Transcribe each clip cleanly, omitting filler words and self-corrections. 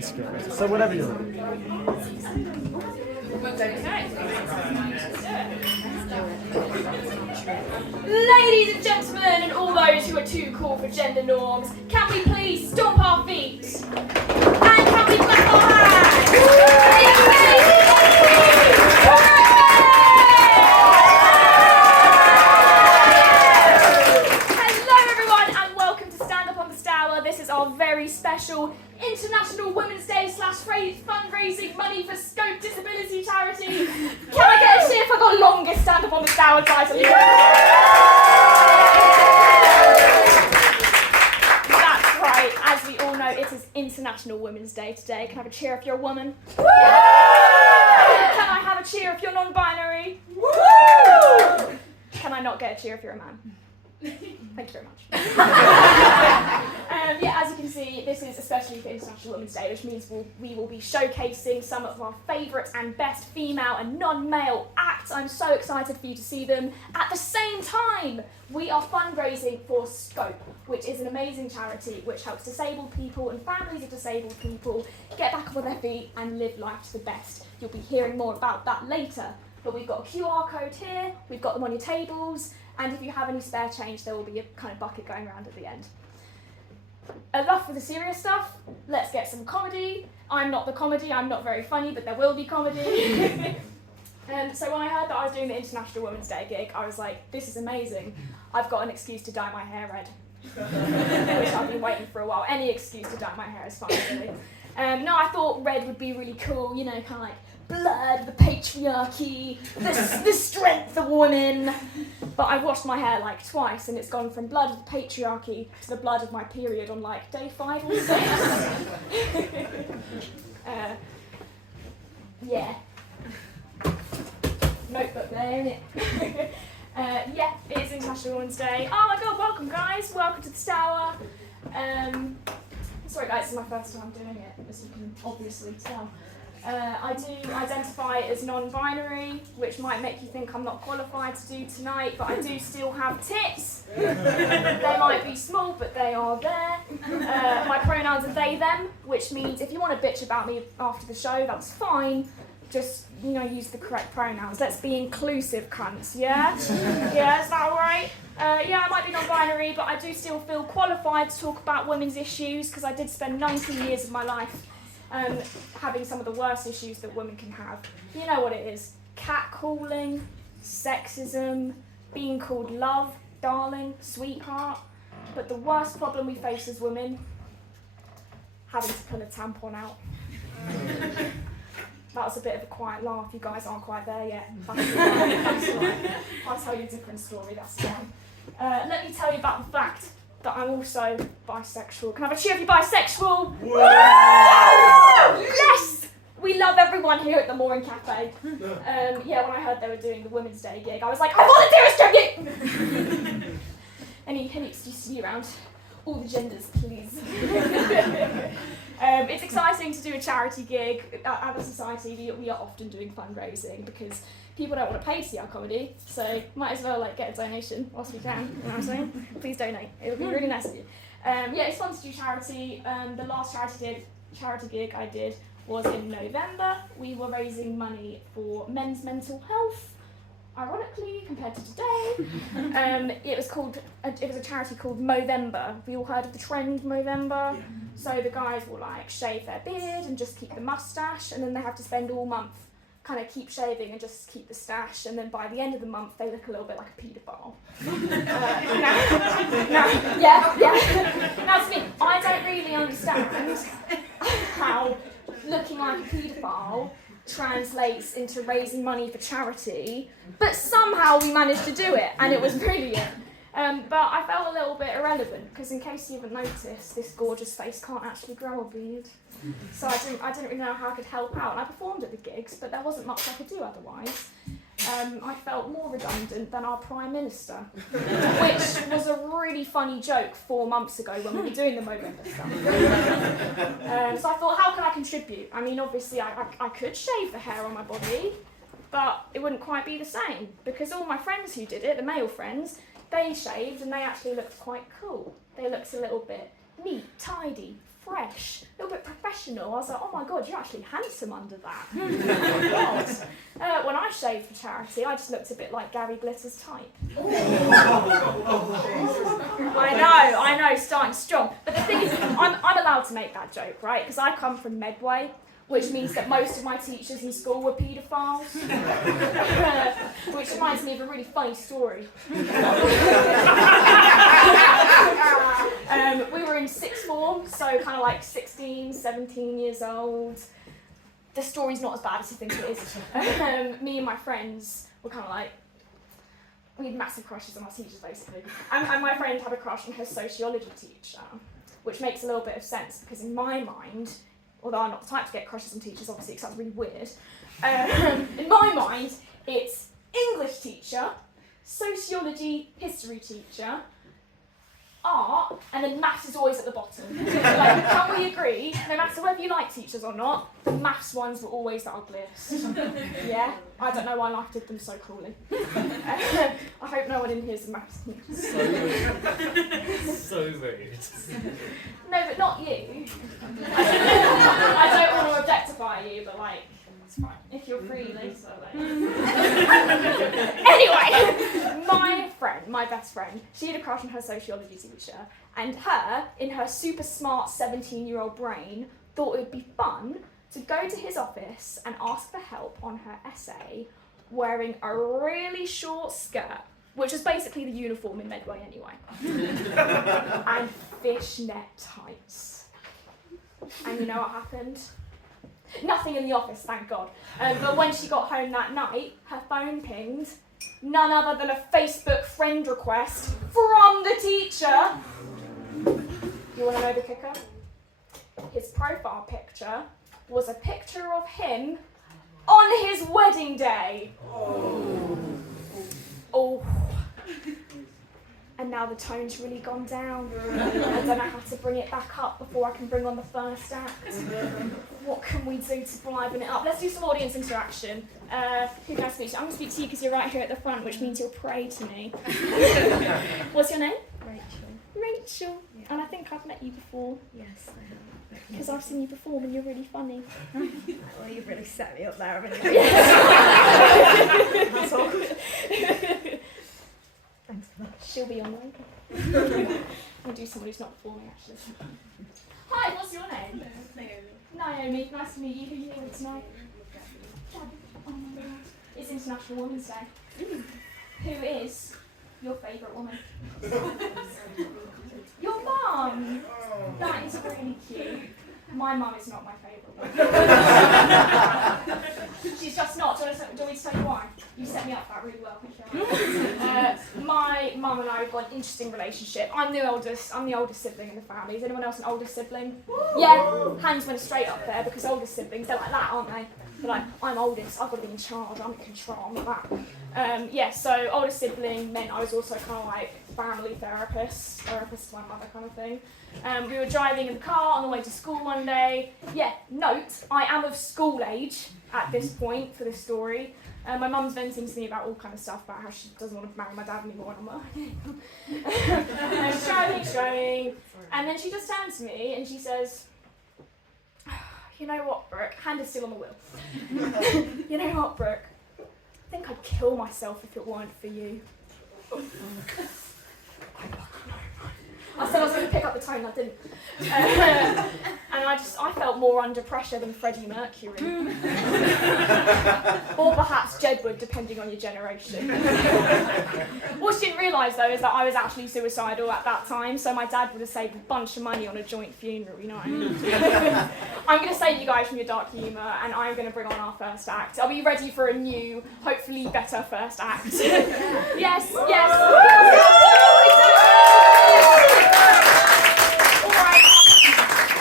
So whatever you're ready. Ladies and gentlemen, and all those who are too cool for gender norms, can we please stomp our feet? And can we clap our hands? Hello everyone, and welcome to Stand Up on the Stour. This is our very special International Women's Day / fundraising money for Scope Disability Charity. Can I get a cheer for the longest Stand Up on the Stour title? That's right, as we all know, it is International Women's Day today. Can I have a cheer if you're a woman? Woo! Can I have a cheer if you're non-binary? Woo! Can I not get a cheer if you're a man? Thank you very much. As you can see, this is especially for International Women's Day, which means we will be showcasing some of our favourite and best female and non-male acts. I'm so excited for you to see them. At the same time, we are fundraising for Scope, which is an amazing charity which helps disabled people and families of disabled people get back up on their feet and live life to the best. You'll be hearing more about that later. But we've got a QR code here, we've got them on your tables, and if you have any spare change, there will be a kind of bucket going around at the end. Enough with the serious stuff, let's get some comedy. I'm not the comedy, I'm not very funny, but there will be comedy. So when I heard that I was doing the International Women's Day gig, I was like, this is amazing. I've got an excuse to dye my hair red. Which I've been waiting for a while. Any excuse to dye my hair is fine, really. No, I thought red would be really cool, you know, kind of like blood, the patriarchy, the strength of women. But I washed my hair like twice and it's gone from blood of the patriarchy to the blood of my period on like day 5 or 6. Yeah. Notebook there, innit? It is International Women's Day. Oh my god, welcome guys, welcome to the Stour. Sorry guys, it's my first time doing it, as you can obviously tell. I do identify as non-binary, which might make you think I'm not qualified to do tonight, but I do still have tits. They might be small, but they are there. My pronouns are they, them, which means if you want to bitch about me after the show, that's fine. Just, use the correct pronouns. Let's be inclusive, cunts, yeah? Yeah, is that alright? I might be non-binary, but I do still feel qualified to talk about women's issues, because I did spend 19 years of my life having some of the worst issues that women can have. You know what it is. Catcalling, sexism, being called love, darling, sweetheart. But the worst problem we face as women, having to pull a tampon out. That was a bit of a quiet laugh. You guys aren't quite there yet. That's all right. I'll tell you a different story, that's fine. Let me tell you about the fact that I'm also bisexual. Can I have a cheer if you're bisexual? Woo! Yes! We love everyone here at the Mooring Cafe. When I heard they were doing the Women's Day gig, I was like, I volunteer as joking! Any excuse to be around? All the genders, please. It's exciting to do a charity gig. At the society, we are often doing fundraising because people don't want to pay to see our comedy, so might as well get a donation whilst we can, you know what I'm saying? Please donate, it'll be really nice of you. It's fun to do charity. The last charity gig I did was in November. We were raising money for men's mental health, ironically, compared to today. It was a charity called Movember. We all heard of the trend Movember? So the guys will shave their beard and just keep the mustache, and then they have to spend all month kind of keep shaving and just keep the stash, and then by the end of the month they look a little bit like a paedophile. Now to me, I don't really understand how looking like a paedophile translates into raising money for charity, but somehow we managed to do it, and it was brilliant. But I felt a little bit irrelevant, because in case you haven't noticed, this gorgeous face can't actually grow a beard. So I didn't really know how I could help out, and I performed at the gigs, but there wasn't much I could do otherwise. I felt more redundant than our Prime Minister, which was a really funny joke 4 months ago when we were doing the Movember stuff. So I thought, how can I contribute? I mean, obviously I could shave the hair on my body, but it wouldn't quite be the same, because all my friends who did it, the male friends, they shaved and they actually looked quite cool. They looked a little bit neat, tidy, fresh, a little bit professional. professional. I was like, oh my God, you're actually handsome under that. Oh my God. When I shaved for charity, I just looked a bit like Gary Glitter's type. I know, starting strong. But the thing is, I'm allowed to make that joke, right? Because I come from Medway, which means that most of my teachers in school were paedophiles. Which reminds me of a really funny story. We were in sixth form, so kind of like 16, 17 years old. The story's not as bad as you think it is. Me and my friends were kind of like, we had massive crushes on our teachers, basically. And my friend had a crush on her sociology teacher, which makes a little bit of sense, because in my mind, although I'm not the type to get crushes on teachers, obviously, because that's really weird, in my mind, it's English teacher, sociology, history teacher, art, and then maths is always at the bottom. Like, can we agree, no matter whether you like teachers or not, the maths ones were always the ugliest. Yeah? I don't know why life did them so cruelly. I hope no one in here is a maths teacher. So rude. No, but not you. I don't want to objectify you, but like, it's fine. If you're free later, like. Anyway, my best friend, she had a crush on her sociology teacher, and her, in her super smart 17-year-old brain, thought it would be fun to go to his office and ask for help on her essay wearing a really short skirt, which is basically the uniform in Medway anyway, and fishnet tights. And you know what happened? Nothing in the office, thank God. But when she got home that night, her phone pinged, none other than a Facebook friend request from the teacher. You want to know the kicker? His profile picture was a picture of him on his wedding day. Oh. And now the tone's really gone down. I don't know how to bring it back up before I can bring on the first act. What can we do to briben it up? Let's do some audience interaction. Who can I speak to? I'm going to speak to you because you're right here at the front, which means you'll pray to me. What's your name? Rachel. Yeah. And I think I've met you before. Yes, I have. Because I've seen you perform and you're really funny. Well, you've really set me up there, haven't you? That's awkward. Thanks for that. She'll be on later. I'll do someone who's not performing, actually. Hi, what's your name? Naomi. Nice to meet you. Who are you here with tonight? Oh my God. It's International Women's Day. Who is your favourite woman? Your mum! That is really cute. My mum is not my favourite woman. She's just not. Do you want me to tell you why? You set me up that really well, thank you. My mum and I have got an interesting relationship. I'm the oldest sibling in the family. Is anyone else an older sibling? Yeah, hands went straight up there because older siblings, they're like that, aren't they? They're like, I'm oldest, I've got to be in charge, I'm in control, I'm like that. So older sibling meant I was also kind of like family therapist to my mother kind of thing. We were driving in the car on the way to school one day. Yeah, note, I am of school age at this point for this story. My mum's venting to me about all kind of stuff about how she doesn't want to marry my dad anymore, and I'm like, driving, and then she just turns to me and she says, you know what, Brooke, hand is still on the wheel. You know what, Brooke, I think I'd kill myself if it weren't for you. I said I was going to pick up the tone, I didn't. And I felt more under pressure than Freddie Mercury. Or perhaps Jedward, depending on your generation. What she didn't realise though is that I was actually suicidal at that time, so my dad would have saved a bunch of money on a joint funeral, you know what I mean? I'm going to save you guys from your dark humour, and I'm going to bring on our first act. Are we ready for a new, hopefully better first act? Yes. Alright.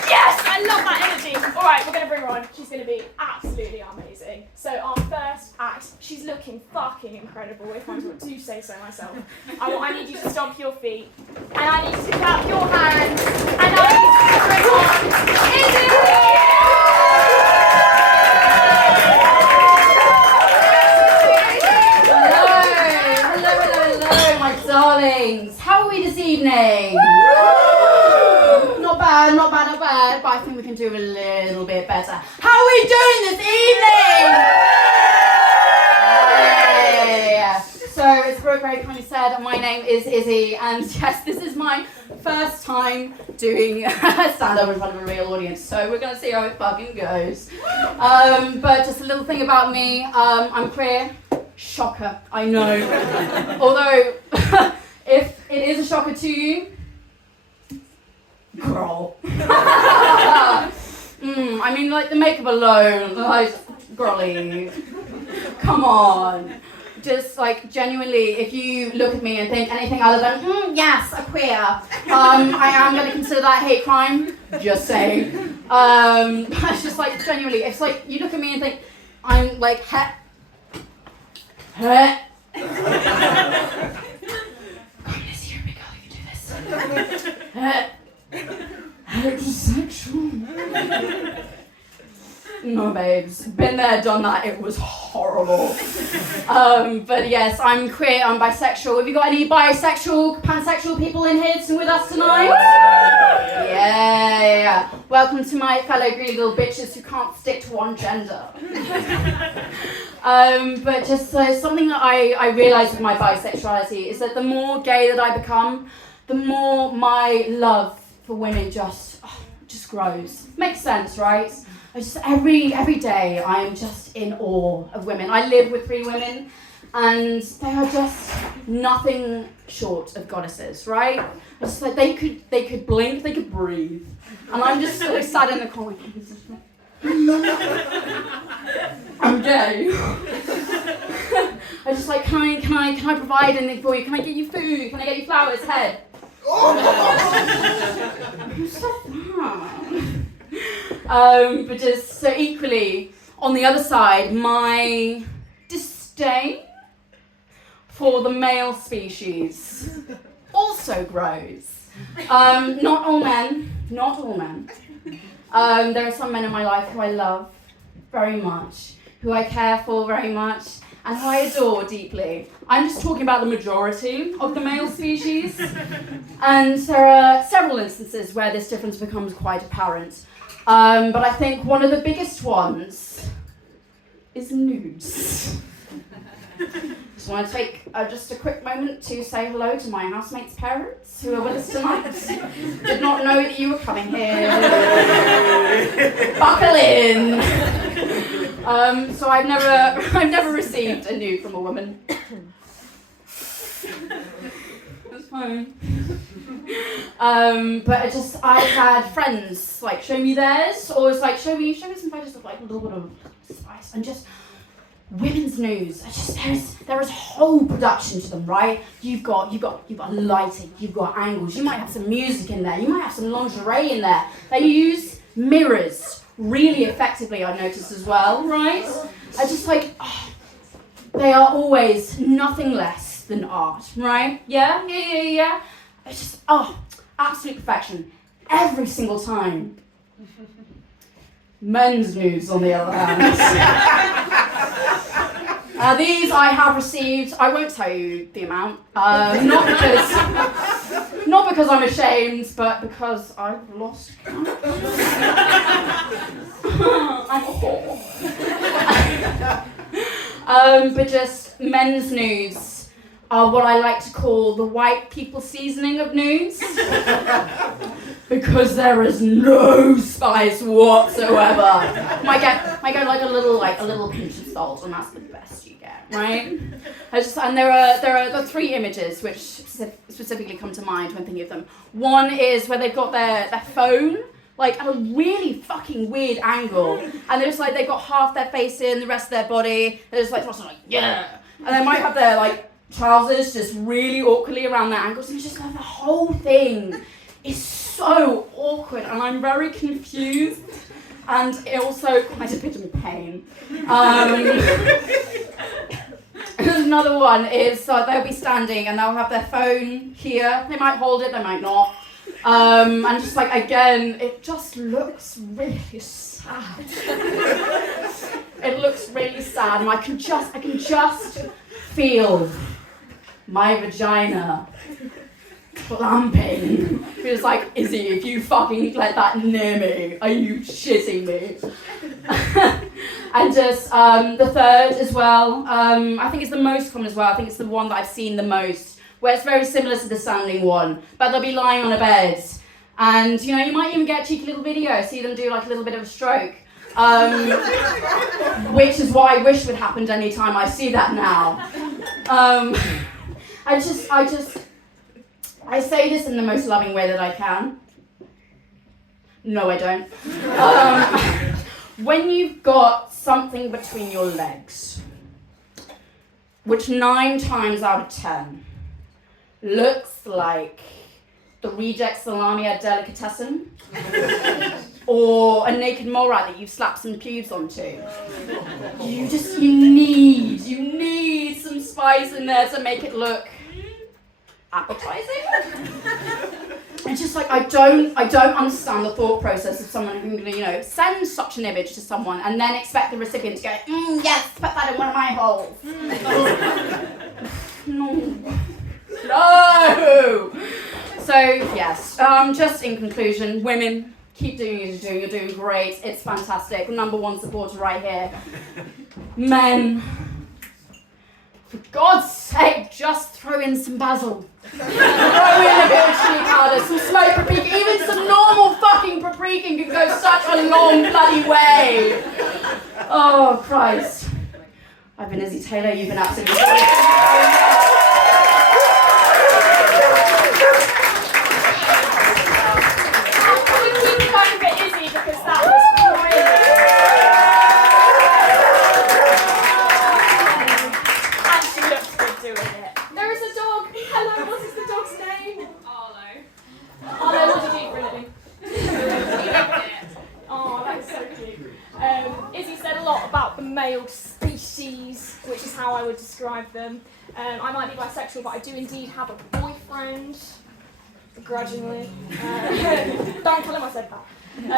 Yes, I love that energy. Alright, we're going to bring her on. She's going to be absolutely amazing. So our first act, she's looking fucking incredible, if I do say so myself. I need you to stomp your feet, and I need you to clap your hands, and I need you to bring on Izzy! Hello, my darlings. How are we this evening? Not bad, but I think we can do do a little bit better. How are we doing this evening? Yeah. So, as Brooke very kindly said, my name is Izzy, and yes, this is my first time doing stand-up in front of a real audience, so we're going to see how it fucking goes. But just a little thing about me, I'm queer. Shocker, I know. Although, if it is a shocker to you, girl. I mean, like, the makeup alone, like, girly. Come on. Just, like, genuinely, if you look at me and think anything other than, yes, a queer, I am going to consider that hate crime. Just saying. It's just, like, genuinely, it's like, you look at me and think, I'm, like, God, Lizzie, you're a big girl, you can do this. Heterosexual. No, babes. Been there, done that. It was horrible. But yes, I'm queer, I'm bisexual. Have you got any bisexual, pansexual people in here with us tonight? Yeah. Welcome to my fellow greedy little bitches who can't stick to one gender. But just something that I realised with my bisexuality is that the more gay that I become, the more my love for women just grows. Makes sense, right? I just every day I am just in awe of women. I live with 3 women, and they are just nothing short of goddesses, right? I just like they could blink, they could breathe, and I'm just sort of sat in the corner. I'm gay. I just like, can I provide anything for you? Can I get you food? Can I get you flowers? Head. But just so equally, on the other side, my disdain for the male species also grows. Not all men. There are some men in my life who I love very much, who I care for very much, and who I adore deeply. I'm just talking about the majority of the male species. And there are several instances where this difference becomes quite apparent. But I think one of the biggest ones is nudes. Just want to take just a quick moment to say hello to my housemate's parents who are with us tonight. Did not know that you were coming here. Buckle in. So I've never received a nude from a woman. That's fine. But I've had friends like show me theirs, or it's like show me some photos of like a little bit of spice, and just women's nudes. There is whole production to them, right? You've got lighting, you've got angles, you might have some music in there, you might have some lingerie in there. They use mirrors really effectively, I noticed as well, right? I just like, they are always nothing less than art, right? Yeah. It's just, absolute perfection. Every single time. Men's nudes, on the other hand. These I have received, I won't tell you the amount, not because I'm ashamed, but because I've lost count. I'm a whore. But just men's nudes are what I like to call the white people seasoning of nudes. Because there is no spice whatsoever. Might get like a little pinch of salt, and that's the best you get, right? And there are 3 images which specifically come to mind when thinking of them. One is where they've got their phone like at a really fucking weird angle, and they're just like they've got half their face in, the rest of their body. They're just like yeah, and they might have their like trousers just really awkwardly around their ankles, and it's just like the whole thing is so awkward, and I'm very confused, and also quite a bit of pain. Another one is they'll be standing and they'll have their phone here. They might hold it, they might not. And just like again, it just looks really sad. It looks really sad, and I can just feel my vagina clamping. He was like, Izzy, if you fucking let that near me, are you shitting me? And just the third as well, I think it's the most common as well. I think it's the one that I've seen the most, where it's very similar to the sounding one, but they'll be lying on a bed. And, you know, you might even get a cheeky little video, see them do like a little bit of a stroke. Which is what I wish would happen any time I see that now. I say this in the most loving way that I can. No, I don't. When you've got something between your legs, which 9 times out of 10 looks like the reject salami at Delicatessen, or a naked mole rat that you've slapped some pubes onto. You need some spice in there to make it look appetizing. It's just like, I don't understand the thought process of someone who's gonna, you know, send such an image to someone and then expect the recipient to go, yes, put that in one of my holes. No. So yes, just in conclusion, women, keep doing as you do. You're doing great. It's fantastic. Number 1 supporter right here. Men, for God's sake, just throw in some basil. Throw in a bit of chili powder, some smoked paprika, even some normal fucking paprika can go such a long bloody way. Oh Christ. I've been Izzy Taylor. You've been absolutely male species, which is how I would describe them. I might be bisexual, but I do indeed have a boyfriend, begrudgingly. Don't tell him I said that.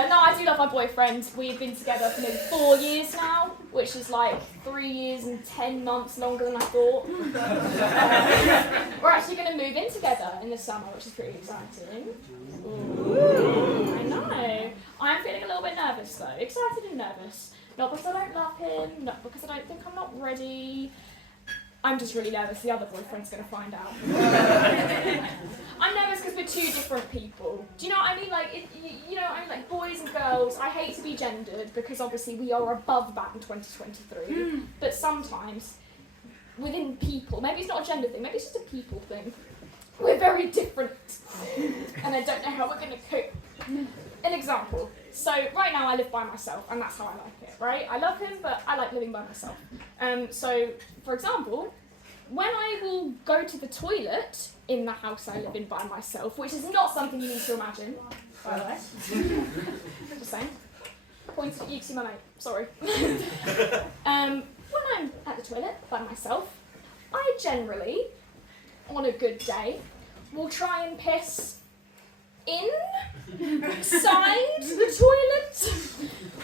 No, I do love my boyfriend. We've been together for maybe 4 years now, which is like 3 years and 10 months longer than I thought. We're actually going to move in together in the summer, which is pretty exciting. Ooh, I know. I'm feeling a little bit nervous though. Excited and nervous. Not because I don't love him, not because I don't think I'm not ready. I'm just really nervous the other boyfriend's going to find out. I'm nervous because we're 2 different people. Do you know what I mean? Like, like boys and girls, I hate to be gendered because obviously we are above that in 2023. But sometimes, within people, maybe it's not a gender thing, maybe it's just a people thing. We're very different. And I don't know how we're going to cope. An example. So right now I live by myself and that's how I like it, right? I love him, but I like living by myself. So, for example, when I will go to the toilet in the house I live in by myself, which is not something you need to imagine, by the way. Just saying. Pointed at you to see my mate, sorry. When I'm at the toilet by myself, I generally, on a good day, will try and piss inside the toilet,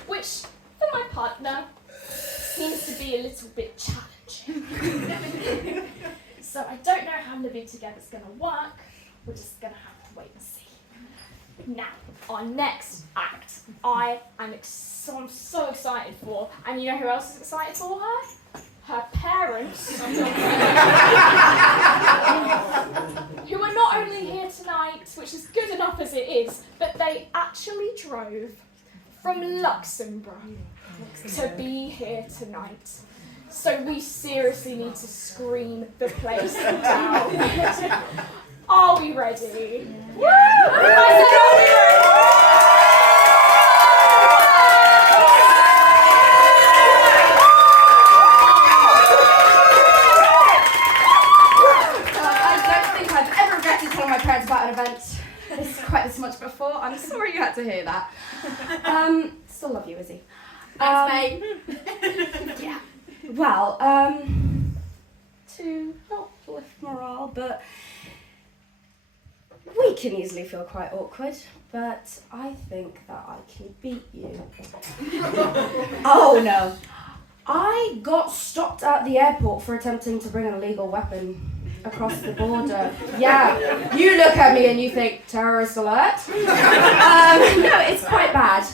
which for my partner seems to be a little bit challenging. So I don't know how living together is going to work. We're just going to have to wait and see. Now, our next act, I'm so excited for, and you know who else is excited for her? Her parents, who are not only here tonight, which is good enough as it is, but they actually drove from Luxembourg to be here tonight. So we seriously need to scream the place down. Are we ready? Woo! I said, are we ready? My parents about an event quite this much before. I'm sorry you had to hear that. Still love you, Izzy. Thanks, mate. Yeah. Well, to help lift morale, but we can easily feel quite awkward. But I think that I can beat you. Oh no! I got stopped at the airport for attempting to bring an illegal weapon. across the border. Yeah, you look at me and you think, terrorist alert? No, it's quite bad.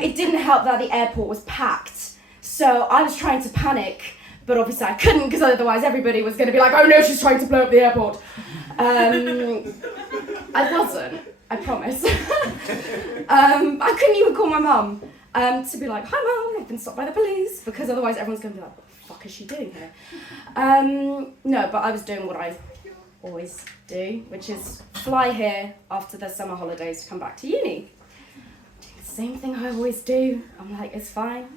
It didn't help that the airport was packed. So I was trying to panic, but obviously I couldn't because otherwise everybody was going to be like, oh no, she's trying to blow up the airport. I wasn't, I promise. I couldn't even call my mum to be like, hi mum, I've been stopped by the police, because otherwise everyone's going to be like, what the fuck is she doing here? No, but I was doing what I always do, which is fly here after the summer holidays to come back to uni. Doing the same thing I always do. I'm like, it's fine.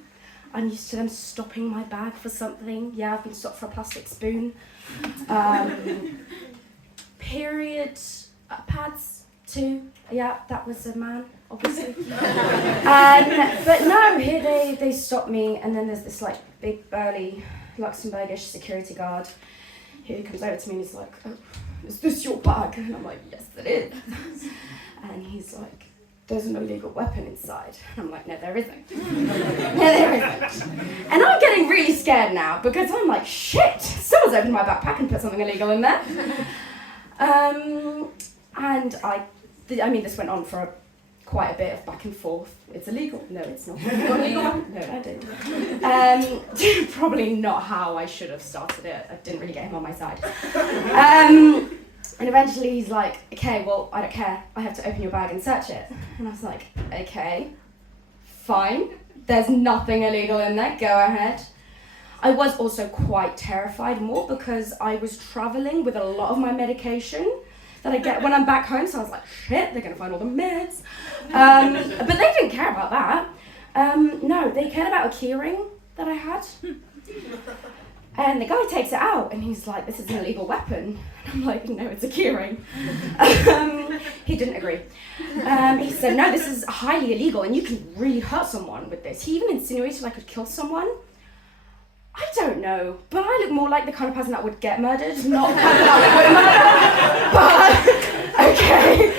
I'm used to them stopping my bag for something. Yeah, I've been stopped for a plastic spoon. Period pads too. Yeah, that was a man, obviously. But no, here they stop me, and then there's this like big burly Luxembourgish security guard who comes over to me and he's like, oh, is this your bag? And I'm like, yes, it is. And he's like, there's an illegal weapon inside. And I'm like, no, there isn't. No, there isn't. And I'm getting really scared now because I'm like, shit, someone's opened my backpack and put something illegal in there. And I mean, this went on for quite a bit of back and forth. It's illegal. No, it's not. You got an illegal weapon? No, I didn't. Probably not how I should have started it. I didn't really get him on my side. And eventually he's like, okay, well, I don't care. I have to open your bag and search it. And I was like, okay, fine. There's nothing illegal in there. Go ahead. I was also quite terrified, more because I was traveling with a lot of my medication that I get when I'm back home. So I was like, shit, they're going to find all the meds. But they didn't care about that. No, they cared about a keyring that I had. And the guy takes it out and he's like, this is an illegal weapon. And I'm like, no, it's a keyring. He didn't agree. He said, no, this is highly illegal and you can really hurt someone with this. He even insinuated I could kill someone. I don't know, but I look more like the kind of person that would get murdered, not the kind that would murder. But, okay.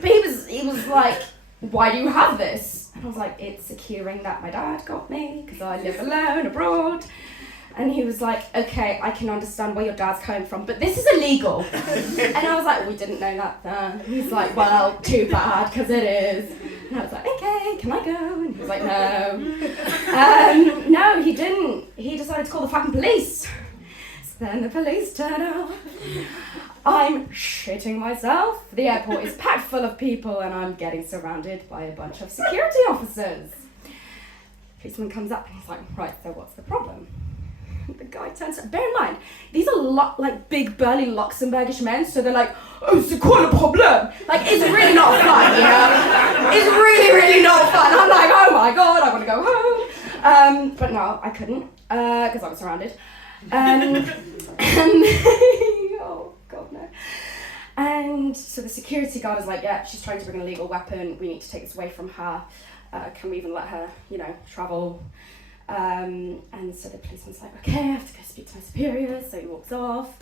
But he was like, why do you have this? And I was like, it's a keyring that my dad got me because I live alone abroad. And he was like, okay, I can understand where your dad's coming from, but this is illegal. And I was like, we didn't know that. He's like, well, too bad, because it is. And I was like, okay, can I go? And he was like, no. No, he didn't. He decided to call the fucking police. So then the police turn up. I'm shitting myself. The airport is packed full of people and I'm getting surrounded by a bunch of security officers. The policeman comes up and he's like, right, so what's the problem? The guy turns up. Bear in mind, these are like big burly Luxembourgish men, so they're like, oh, c'est quoi le problème? Like, it's really not fun, you know? It's really, really not fun. I'm like, oh my god, I want to go home. But no, I couldn't, because I was surrounded. And oh god, no. And so the security guard is like, yeah, she's trying to bring an illegal weapon. We need to take this away from her. Can we even let her, travel? And so the policeman's like, okay, I have to go speak to my superiors. So he walks off.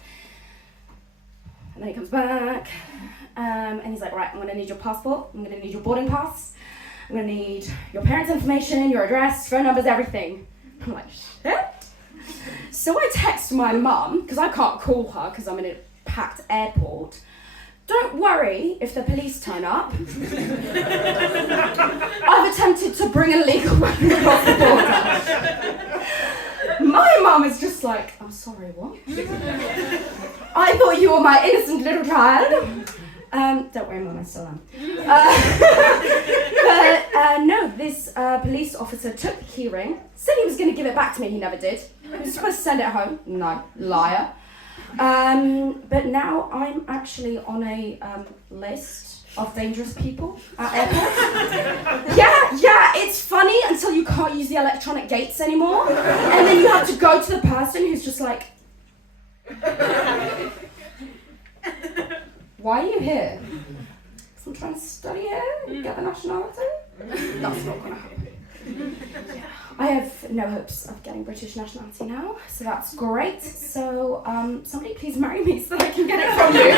And then he comes back. And he's like, right, I'm going to need your passport. I'm going to need your boarding pass. I'm going to need your parents' information, your address, phone numbers, everything. I'm like, shit. So I text my mum, because I can't call her because I'm in a packed airport. Don't worry if the police turn up. I've attempted to bring a legal weapon across the border. My mum is just like, I'm sorry, what? I thought you were my innocent little child. Don't worry, Mum, I still am. But no, this police officer took the keyring, said he was going to give it back to me, he never did. He was supposed to send it home. No, liar. But now I'm actually on a list of dangerous people at airports. Yeah, it's funny until you can't use the electronic gates anymore. And then you have to go to the person who's just like, why are you here? Because I'm trying to study here and get the nationality? That's not going to happen. I have no hopes of getting British nationality now, so that's great. So somebody please marry me so that I can get it from you.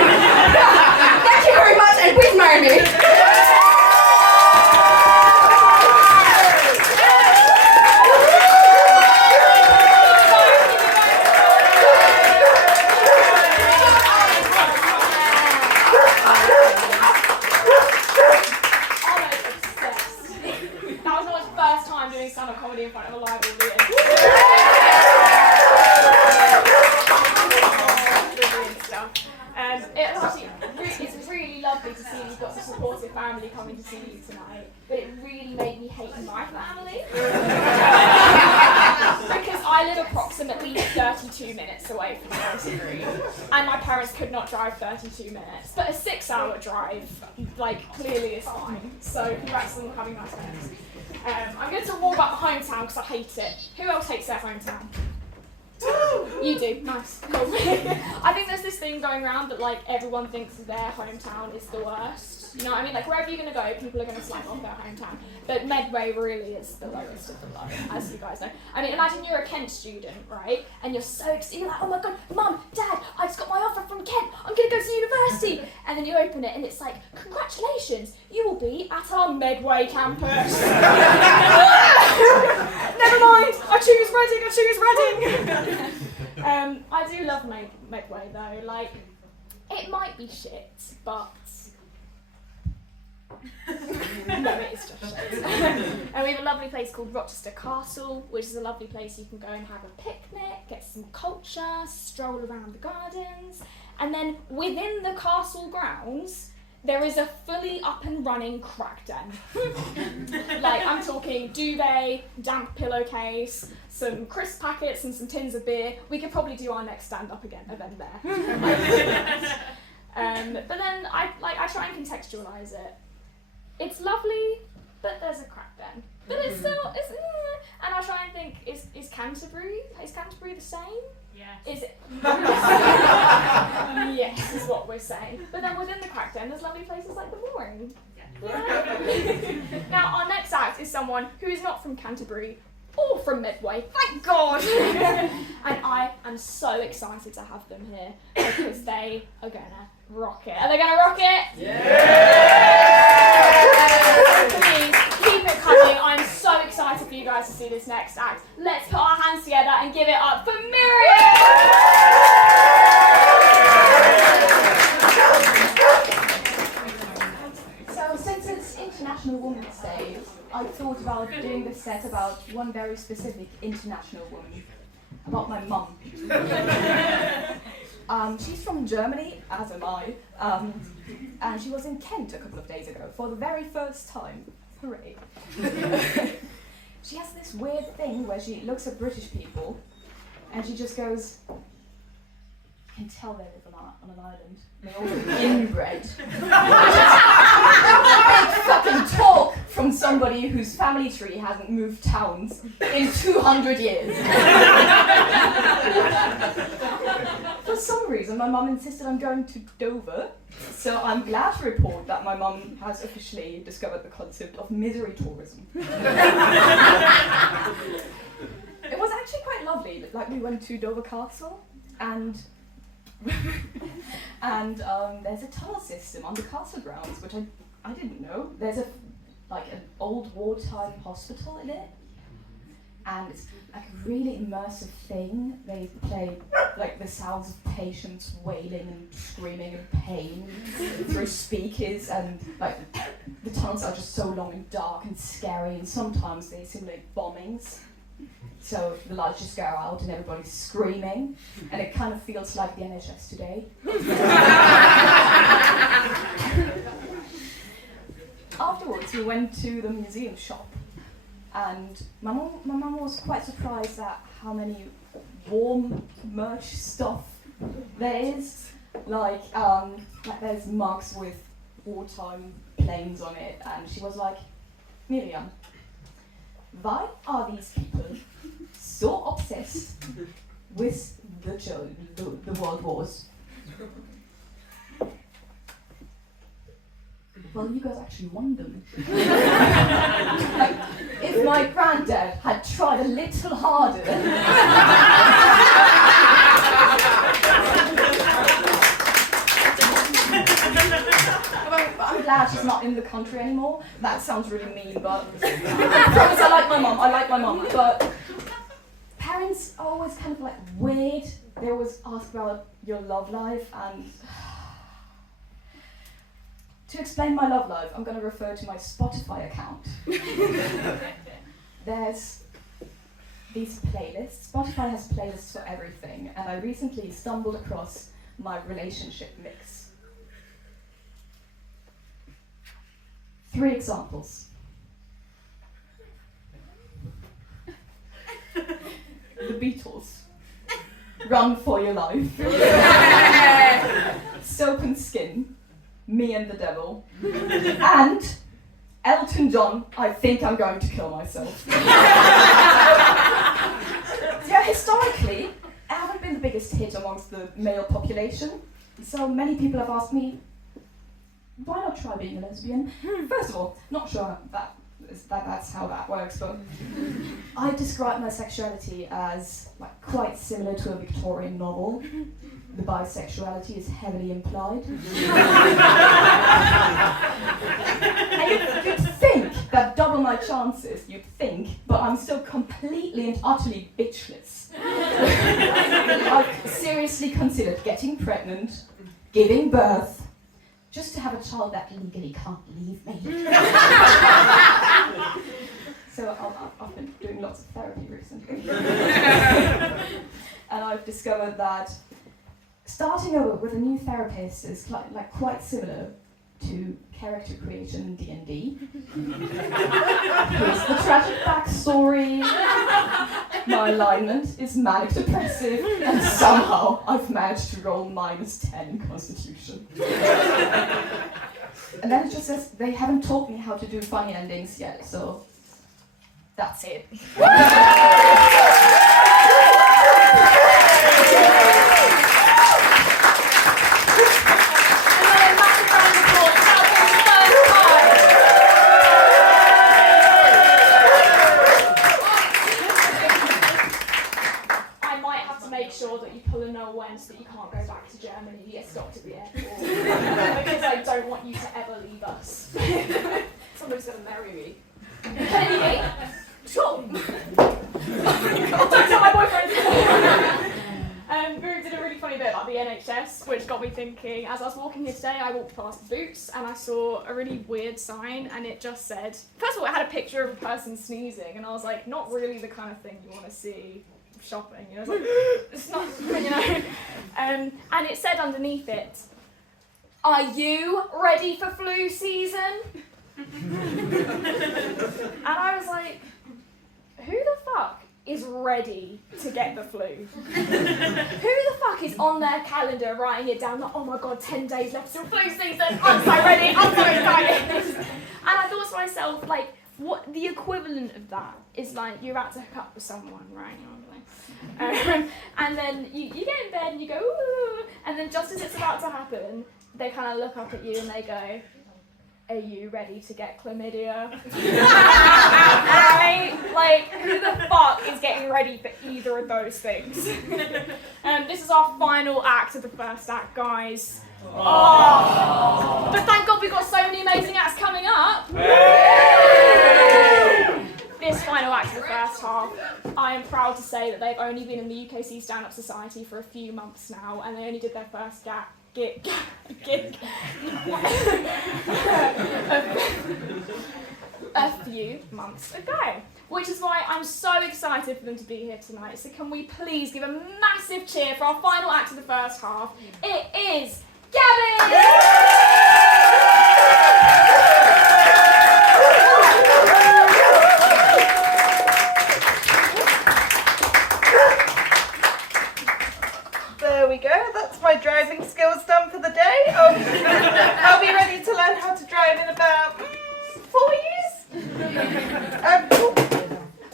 Thank you very much, and please marry me. first time doing stand-up comedy in front of a live audience. Brilliant stuff. It's really lovely to see you've got a supportive family coming to see you tonight, but it really made me hate my family. Because I live approximately 32 minutes away from Canterbury, and my parents could not drive 32 minutes, but a 6-hour drive, like, clearly is fine. So congrats on having nice parents. I'm going to talk more about my hometown because I hate it. Who else hates their hometown? You do, nice, cool. I think there's this thing going around that like everyone thinks their hometown is the worst. You know what I mean? Like wherever you're going to go, people are going to slag off their hometown. But Medway really is the lowest of the low, as you guys know. I mean, imagine you're a Kent student, right? And you're so excited, you're like, oh my god, Mum, Dad, I just got my offer from Kent, I'm going to go to university. And then you open it and it's like, congratulations, you will be at our Medway campus. Never mind, I choose Reading. I do love Medway though, like, it might be shit, but no, it is just shit. And we have a lovely place called Rochester Castle, which is a lovely place you can go and have a picnic, get some culture, stroll around the gardens, and then within the castle grounds, there is a fully up and running crack den. Like, I'm talking duvet, damp pillowcase, some crisp packets and some tins of beer. We could probably do our next stand-up event there. But then I try and contextualise it. It's lovely, but there's a crack den. But it's still, and I try and think, is Canterbury the same? Yes. Is it? Yes, is what we're saying. But then within the crack den, there's lovely places like the Mooring. Yeah. Now, our next act is someone who is not from Canterbury or from Medway, thank God! And I am so excited to have them here because they are gonna rock it. Are they gonna rock it? Yeah! Please, keep it coming. I'm so excited for you guys to see this next act. Let's put our hands together and give it up for Miriam! So since it's International Women's Day, I thought about doing this set about one very specific international woman, about my mum. She's from Germany, as am I, and she was in Kent a couple of days ago for the very first time. Hooray. She has this weird thing where she looks at British people and she just goes, you can tell they live on an island. They're all inbred. Big fucking talk from somebody whose family tree hasn't moved towns in 200 years. For some reason, my mum insisted on going to Dover, so I'm glad to report that my mum has officially discovered the concept of misery tourism. It was actually quite lovely. Like, we went to Dover Castle, and there's a tunnel system on the castle grounds, which I didn't know. There's an old wartime hospital in it, and it's like a really immersive thing. They play like the sounds of patients wailing and screaming in pain through speakers, and like the tunnels are just so long and dark and scary, and sometimes they simulate bombings. So the lights just go out and everybody's screaming, and it kind of feels like the NHS today. Afterwards, we went to the museum shop, and my mum was quite surprised at how many warm merch stuff there is. Like there's mugs with wartime planes on it, and she was like, Miriam, why are these people so obsessed with the World Wars? Well, you guys actually won them. Like, if my granddad had tried a little harder. I'm glad she's not in the country anymore. That sounds really mean, but I promise I like my mum, but parents are always kind of like weird. They always ask about your love life, and to explain my love life, I'm going to refer to my Spotify account. there's these playlists. Spotify has playlists for everything, and I recently stumbled across my relationship mix. 3 examples. The Beatles. Run for your life. Soap and Skin. Me and the Devil. And Elton John, I think I'm going to kill myself. Yeah, historically, I haven't been the biggest hit amongst the male population, so many people have asked me, why not try being a lesbian? First of all, not sure that's how that works, but I describe my sexuality as quite similar to a Victorian novel. The bisexuality is heavily implied. And you'd think that double my chances, but I'm still completely and utterly bitchless. I've seriously considered getting pregnant, giving birth, just to have a child that legally can't leave me. So I've been doing lots of therapy recently. And I've discovered that starting over with a new therapist is quite similar to character creation in D&D. Here's the tragic backstory. My alignment is manic depressive, and somehow I've managed to roll -10 in Constitution. And then it just says they haven't taught me how to do funny endings yet, so that's it. So that you can't go back to Germany, you get stopped at the airport. Because I don't want you to ever leave us. Somebody's gonna marry me. Anyway, sure. Don't tell my boyfriend. Guru did a really funny bit about the NHS, which got me thinking. As I was walking here today, I walked past Boots and I saw a really weird sign, and it just said, first of all, it had a picture of a person sneezing, and I was like, not really the kind of thing you want to see shopping, you know, it's not, you know, and it said underneath it, are you ready for flu season? And I was like, who the fuck is ready to get the flu? Who the fuck is on their calendar writing it down, like, oh my god, 10 days left till flu season, I'm so ready, I'm so excited. And I thought to myself, what the equivalent of that is you're about to hook up with someone, right? And then you get in bed and you go, ooh, and then just as it's about to happen, they kind of look up at you and they go, are you ready to get chlamydia? Right? Who the fuck is getting ready for either of those things? This is our final act of the first act, guys. Oh. But thank God we've got so many amazing acts coming up. This final act of the first half, I am proud to say that they've only been in the UKC Stand-Up Society for a few months now, and they only did their first gig a few months ago, which is why I'm so excited for them to be here tonight. So can we please give a massive cheer for our final act of the first half? It is Gabby! There we go, that's my driving skills done for the day. I'll be ready to learn how to drive in about 4 years.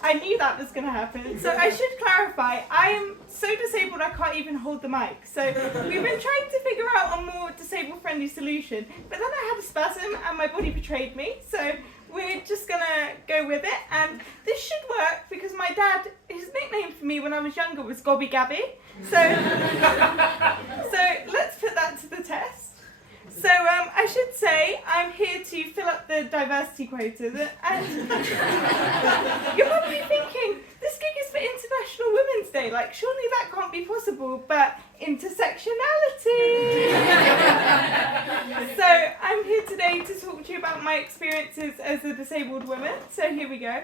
I knew that was going to happen. So I should clarify, I am so disabled I can't even hold the mic. So we've been trying to figure out a more disabled-friendly solution, but then I had a spasm and my body betrayed me. So we're just going to go with it. And this should work because my dad, his nickname for me when I was younger was Gobby Gabby. So let's put that to the test. So I should say I'm here to fill up the diversity quota. And you're probably thinking, this gig is for International Women's Day. Surely that can't be possible, but intersectionality. So I'm here today to talk to you about my experiences as a disabled woman. So here we go.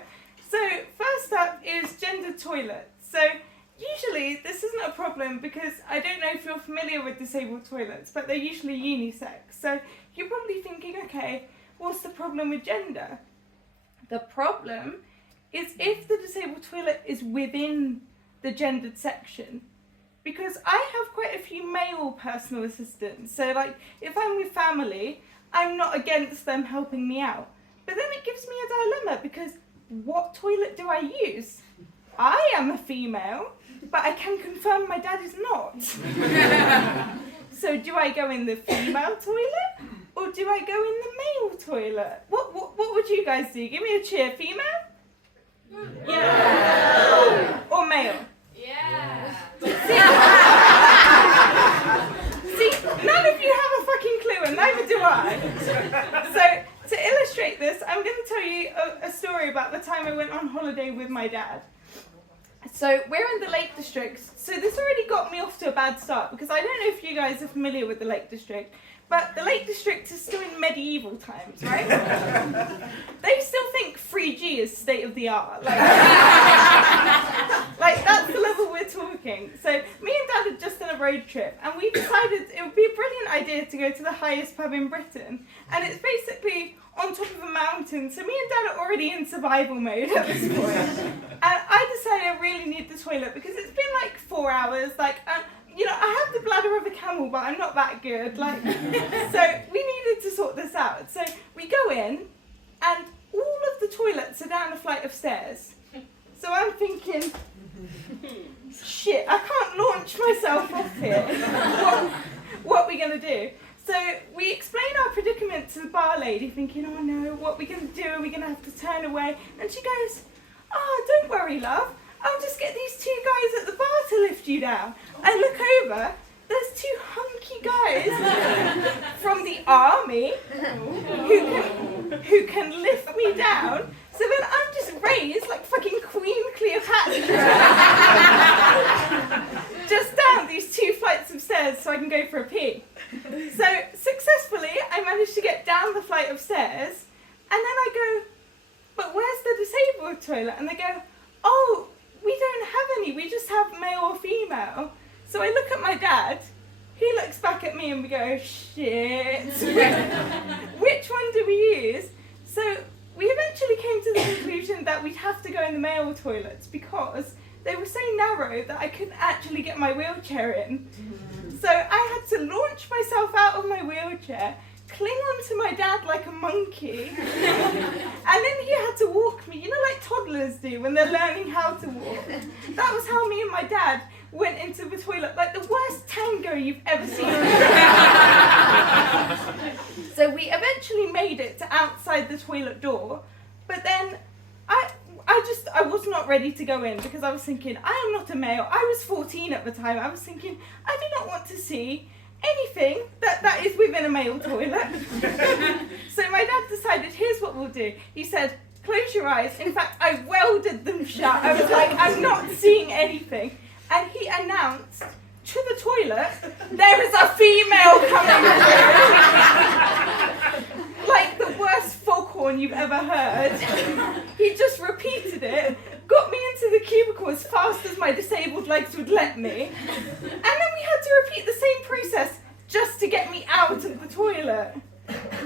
So first up is gendered toilets. So usually this isn't a problem because I don't know if you're familiar with disabled toilets, but they're usually unisex. So you're probably thinking, okay, what's the problem with gender? The problem is if the disabled toilet is within the gendered section. Because I have quite a few male personal assistants. So like if I'm with family, I'm not against them helping me out. But then it gives me a dilemma because what toilet do I use? I am a female, but I can confirm my dad is not. So do I go in the female toilet or do I go in the male toilet? What would you guys do? Give me a cheer. Female? Yeah. Or male? Yeah. See, none of you have a fucking clue and neither do I. So to illustrate this, I'm going to tell you a story about the time I went on holiday with my dad. So we're in the Lake District, so this already got me off to a bad start because I don't know if you guys are familiar with the Lake District, but the Lake District is still in medieval times, right? They still think 3G is state of the art. Like that's the level we're talking. So me and Dad had just done a road trip and we decided it would be a brilliant idea to go to the highest pub in Britain. And it's basically on top of a mountain. So me and Dad are already in survival mode at this point. And I decided I really need the toilet because it's been like 4 hours. Like, you know, I have the bladder of a camel, but I'm not that good. Like, so we needed to sort this out. So we go in and all of the toilets are down a flight of stairs. So I'm thinking, shit, I can't launch myself off here. What are we going to do? So we explain our predicament to the bar lady, thinking, oh no, what are we going to do? Are we going to have to turn away? And she goes, oh, don't worry, love. I'll just get these 2 guys at the bar to lift you down. I look over, there's 2 hunky guys from the army who can lift me down. So then I'm just raised like fucking Queen Cleopatra. Just down these 2 flights of stairs so I can go for a pee. So successfully I managed to get down the flight of stairs and then I go, but where's the disabled toilet? And they go, oh, we don't have any, we just have male or female. So I look at my dad, he looks back at me and we go, shit. Which one do we use? So we eventually came to the conclusion that we'd have to go in the male toilets because they were so narrow that I couldn't actually get my wheelchair in. So I had to launch myself out of my wheelchair, cling on to my dad like a monkey, and then he had to walk me, you know, like toddlers do when they're learning how to walk. That was how me and my dad went into the toilet, like the worst tango you've ever seen. So we eventually made it to outside the toilet door, but then I was not ready to go in because I was thinking, I am not a male. I was 14 at the time. I was thinking, I do not want to see anything that is within a male toilet. So my dad decided, here's what we'll do. He said, close your eyes. In fact, I welded them shut. I was like, I'm not seeing anything. And he announced to the toilet, there is a female coming through. Like the worst foghorn you've ever heard. He just repeated it, got me into the cubicle as fast as my disabled legs would let me, and then we had to repeat the same process just to get me out of the toilet.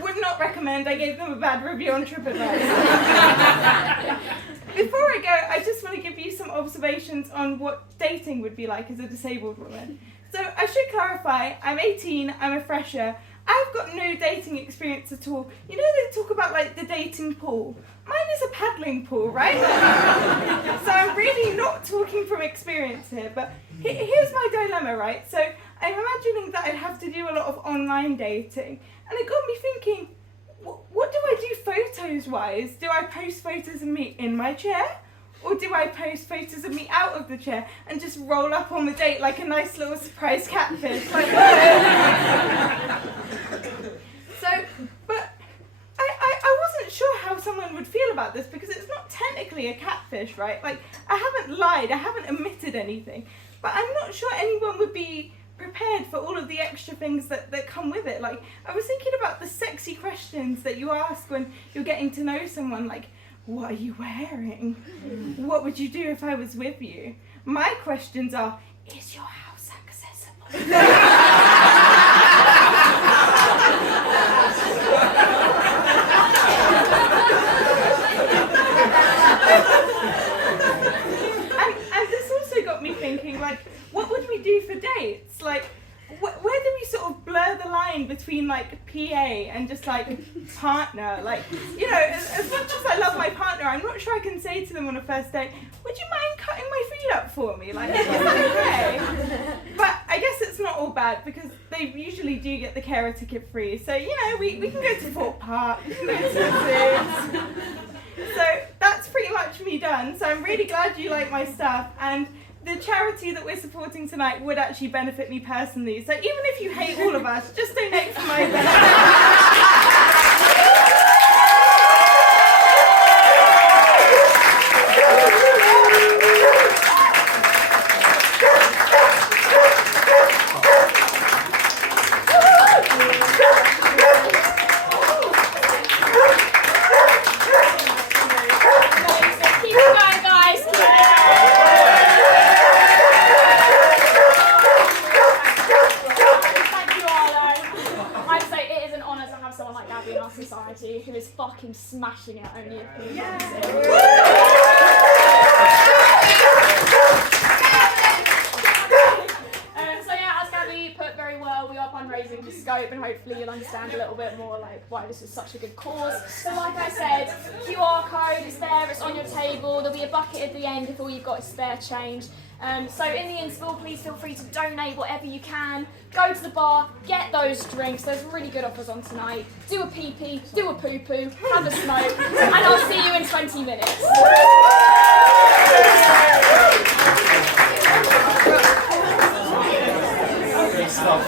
Would not recommend. I gave them a bad review on TripAdvisor. Before I go, I just want to give you some observations on what dating would be like as a disabled woman. So I should clarify, I'm 18, I'm a fresher. I've got no dating experience at all. You know they talk about like the dating pool. Mine is a paddling pool, right? So I'm really not talking from experience here, but here's my dilemma, right? So I'm imagining that I'd have to do a lot of online dating, and it got me thinking, what do I do photos-wise? Do I post photos of me in my chair? Or do I post photos of me out of the chair and just roll up on the date like a nice little surprise catfish? Like, so, but I wasn't sure how someone would feel about this because it's not technically a catfish, right? Like, I haven't lied, I haven't omitted anything, but I'm not sure anyone would be prepared for all of the extra things that come with it. Like, I was thinking about the sexy questions that you ask when you're getting to know someone, like, what are you wearing? What would you do if I was with you? My questions are, is your house accessible? and this also got me thinking, like, what would we do for dates? Like, where do we sort of blur the line between like PA and just like partner? Like, you know, as much as I love my partner, I'm not sure I can say to them on a first date, would you mind cutting my feet up for me? Like, is that okay? But I guess it's not all bad because they usually do get the carer ticket free. So, you know, we can go to Fort Park, we can go to the zoo. So that's pretty much me done. So I'm really glad you like my stuff. And the charity that we're supporting tonight would actually benefit me personally. So even if you hate all of us, just donate for my benefit. Keep it going, guys. Keep it going. Thank you, Arlo. I'd say it is an honour to have someone like Gabby in our society who is fucking smashing it only a few months in. So yeah, as Gabby put very well, we are fundraising for Scope and hopefully you'll understand a little bit more like why this is such a good cause. So like I said, QR code is there, it's on your table, there'll be a bucket at the end if all you've got is spare change. So in the interval, please feel free to donate whatever you can. Go to the bar, get those drinks. There's really good offers on tonight. Do a pee-pee, do a poo-poo, have a smoke, and I'll see you in 20 minutes. Stop.